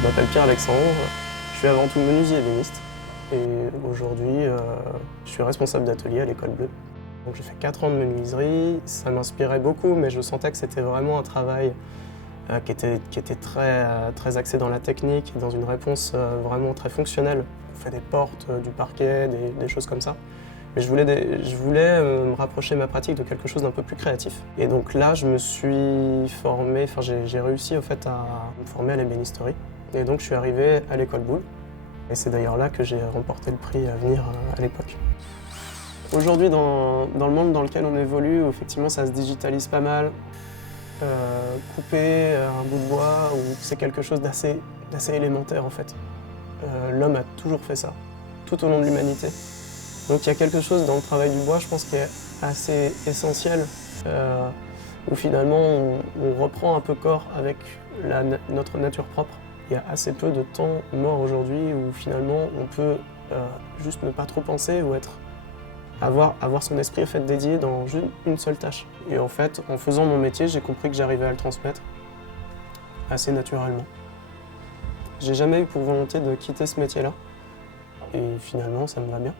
Je m'appelle Pierre-Alexandre, je suis avant tout menuisier ébéniste et aujourd'hui je suis responsable d'atelier à l'École Bleue. Donc j'ai fait 4 ans de menuiserie, ça m'inspirait beaucoup mais je sentais que c'était vraiment un travail qui était très axé dans la technique et dans une réponse vraiment très fonctionnelle. On fait des portes, du parquet, des choses comme ça. Mais je voulais me rapprocher ma pratique de quelque chose d'un peu plus créatif. Et donc là, je me suis formé, j'ai réussi au fait à me former à l'ébénisterie. Et donc je suis arrivé à l'École Boulle. Et c'est d'ailleurs là que j'ai remporté le prix à venir à l'époque. Aujourd'hui, dans le monde dans lequel on évolue, où effectivement ça se digitalise pas mal, couper un bout de bois, c'est quelque chose d'assez élémentaire en fait. L'homme a toujours fait ça, tout au long de l'humanité. Donc il y a quelque chose dans le travail du bois, je pense, qui est assez essentiel, où finalement on reprend un peu corps avec notre nature propre. Il y a assez peu de temps mort aujourd'hui où finalement on peut juste ne pas trop penser ou avoir son esprit en fait, dédié dans une seule tâche. Et en fait, en faisant mon métier, j'ai compris que j'arrivais à le transmettre assez naturellement. J'ai jamais eu pour volonté de quitter ce métier-là, et finalement ça me va bien.